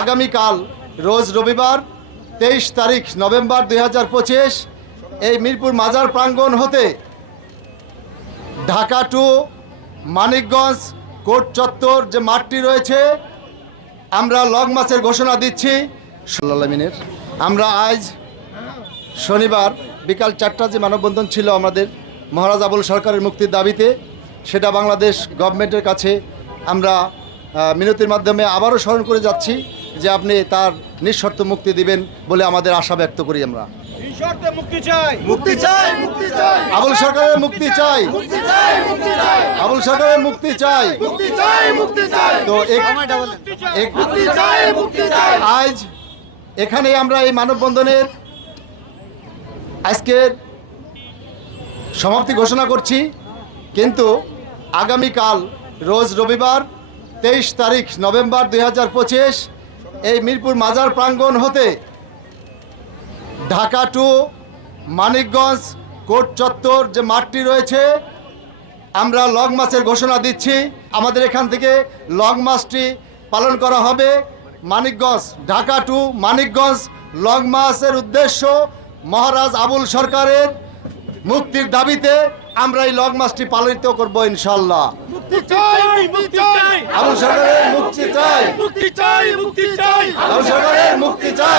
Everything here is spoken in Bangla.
আগামীকাল, রোজ রবিবার, তেইশ তারিখ, নভেম্বর দু হাজার পঁচিশ, এই মিরপুর মাজার প্রাঙ্গণ হতে ঢাকা টু মানিকগঞ্জ কোর্ট চত্বর যে মাঠটি রয়েছে, আমরা লং মাসের ঘোষণা দিচ্ছি। সাল্লামিনের আমরা আজ শনিবার বিকাল চারটা যে মানববন্ধন ছিল আমাদের মহারাজ আবুল সরকারের মুক্তির দাবিতে, সেটা বাংলাদেশ গভর্নমেন্টের কাছে আমরা মিনতির মাধ্যমে আবারও স্মরণ করে যাচ্ছি। যে আপনি তার নিঃশর্ত মুক্তি দিবেন বলে আমাদের আশা ব্যক্ত করি আমরা। শর্তে মুক্তি চাই। মুক্তি চাই মুক্তি চাই। আবুল সরকারের মুক্তি চাই। মুক্তি চাই মুক্তি চাই। আবুল সরকারের মুক্তি চাই। মুক্তি চাই মুক্তি চাই। তো এক- মুক্তি এক- মুক্তি চাই মুক্তি চাই। আজ এখানে আমরা এই মানববন্ধনের আজকের সমাপ্তি ঘোষণা করছি। কিন্তু আগামীকাল রোজ রবিবার তেইশ তারিখ নভেম্বর দুই হাজার পঁচিশ এই মিরপুর মাজার প্রাঙ্গণ হতে ঢাকা টু মানিকগঞ্জ কোর্ট চত্বর যে মাঠটি রয়েছে আমরা লং মাসের ঘোষণা দিচ্ছি আমাদের এখান থেকে লং মাসটি পালন করা হবে। মানিকগঞ্জ ঢাকা টু মানিকগঞ্জ লং মাসের উদ্দেশ্য মহারাজ আবুল সরকারের মুক্তির দাবিতে আমরা এই লং মাসটি পালিত করব ইনশাল্লাহ আবুল সরকারের মুক্তি চাই। মুক্তি চাই মুক্তি চাই। আবুল সকলের মুক্তি চাই